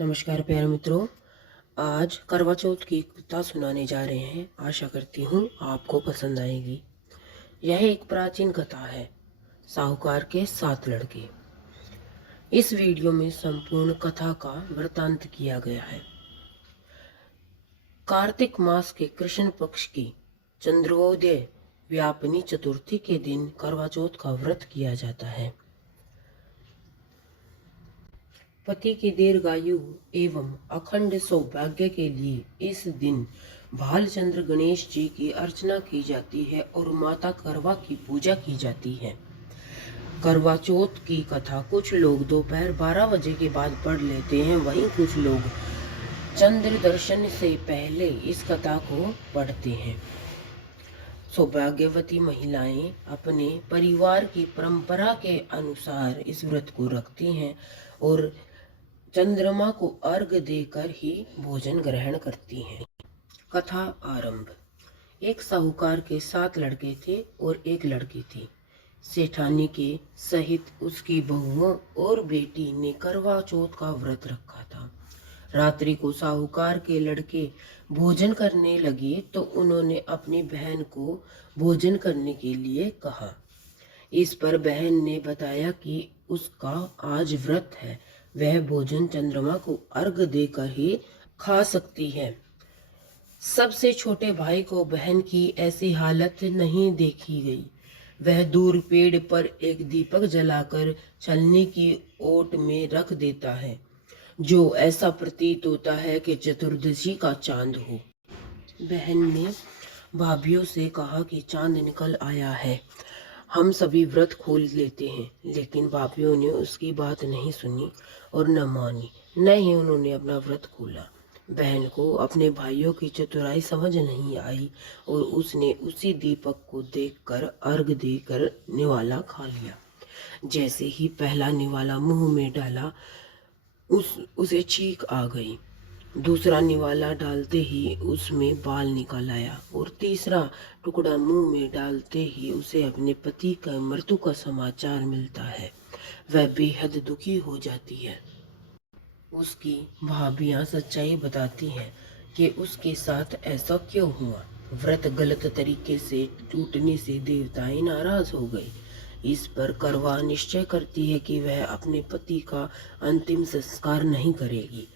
नमस्कार प्यारे मित्रों, आज करवा चौथ की कथा सुनाने जा रहे हैं। आशा करती हूँ आपको पसंद आएगी। यह एक प्राचीन कथा है, साहूकार के 7 लड़के। इस वीडियो में संपूर्ण कथा का वृतांत किया गया है। कार्तिक मास के कृष्ण पक्ष की चंद्रोदय व्यापिनी चतुर्थी के दिन करवा चौथ का व्रत किया जाता है। पति की दीर्घायु एवं अखंड सौभाग्य के लिए इस दिन भालचंद्र गणेश जी की अर्चना की जाती है और माता करवा की पूजा की जाती है। करवा चौथ की कथा कुछ लोग दोपहर 12 बजे के बाद पढ़ लेते हैं, वहीं कुछ लोग चंद्र दर्शन से पहले इस कथा को पढ़ते हैं। सौभाग्यवती महिलाएं अपने परिवार की परंपरा के अनुसार इस व्रत को रखती हैं और चंद्रमा को अर्घ देकर ही भोजन ग्रहण करती हैं। कथा आरंभ। एक साहूकार के 7 लड़के थे और एक लड़की थी। सेठानी के सहित उसकी बहुओं और बेटी ने करवा चौथ का व्रत रखा था। रात्रि को साहूकार के लड़के भोजन करने लगे तो उन्होंने अपनी बहन को भोजन करने के लिए कहा। इस पर बहन ने बताया कि उसका आज व्रत है, वह भोजन चंद्रमा को अर्घ देकर ही खा सकती है। सबसे छोटे भाई को बहन की ऐसी हालत नहीं देखी गई। वह दूर पेड़ पर एक दीपक जलाकर छलनी की ओट में रख देता है, जो ऐसा प्रतीत होता है कि चतुर्दशी का चांद हो। बहन ने भाभीियों से कहा कि चांद निकल आया है, हम सभी व्रत खोल लेते हैं। लेकिन भाभीियों ने उसकी बात नहीं सुनी और न मानी, न ही उन्होंने अपना व्रत खोला। बहन को अपने भाइयों की चतुराई समझ नहीं आई और उसने उसी दीपक को देखकर अर्घ देकर निवाला खा लिया। जैसे ही पहला निवाला मुंह में डाला उसे छींक आ गई। दूसरा निवाला डालते ही उसमें बाल निकल आया और तीसरा टुकड़ा मुंह में डालते ही उसे अपने पति का मृत्यु का समाचार मिलता है। वह बेहद दुखी हो जाती है। उसकी भाभियां सच्चाई बताती हैं कि उसके साथ ऐसा क्यों हुआ। व्रत गलत तरीके से टूटने से देवताएं नाराज हो गई। इस पर करवा निश्चय करती है कि वह अपने पति का अंतिम संस्कार नहीं करेगी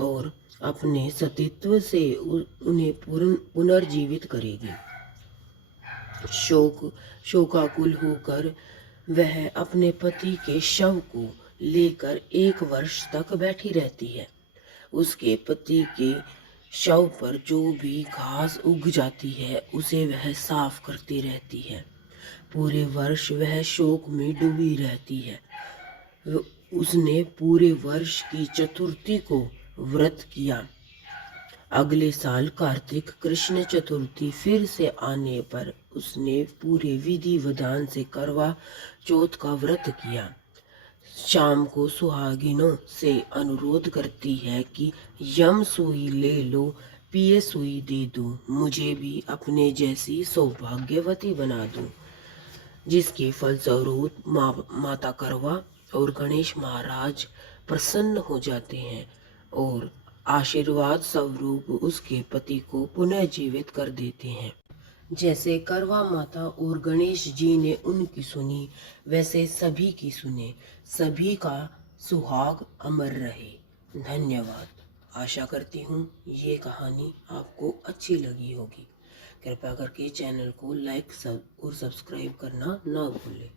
और अपने सतीत्व से उन्हें पुनर्जीवित करेगी। शोकाकुल होकर वह अपने पति के शव को लेकर 1 वर्ष तक बैठी रहती है। उसके पति के शव पर जो भी घास उग जाती है उसे वह साफ करती रहती है। पूरे वर्ष वह शोक में डूबी रहती है। उसने पूरे वर्ष की चतुर्थी को व्रत किया। अगले साल कार्तिक कृष्ण चतुर्थी फिर से आने पर उसने पूरे विधि विधान से करवा चौथ का व्रत किया। शाम को सुहागिनों से अनुरोध करती है कि यम सुई ले लो, पिए सुई दे दो, मुझे भी अपने जैसी सौभाग्यवती बना दो। जिसके फलस्वरूप माता करवा और गणेश महाराज प्रसन्न हो जाते हैं और आशीर्वाद स्वरूप उसके पति को पुनः जीवित कर देते हैं। जैसे करवा माता और गणेश जी ने उनकी सुनी, वैसे सभी की सुने। सभी का सुहाग अमर रहे। धन्यवाद। आशा करती हूँ ये कहानी आपको अच्छी लगी होगी। कृपया करके चैनल को लाइक और सब्सक्राइब करना ना भूलें।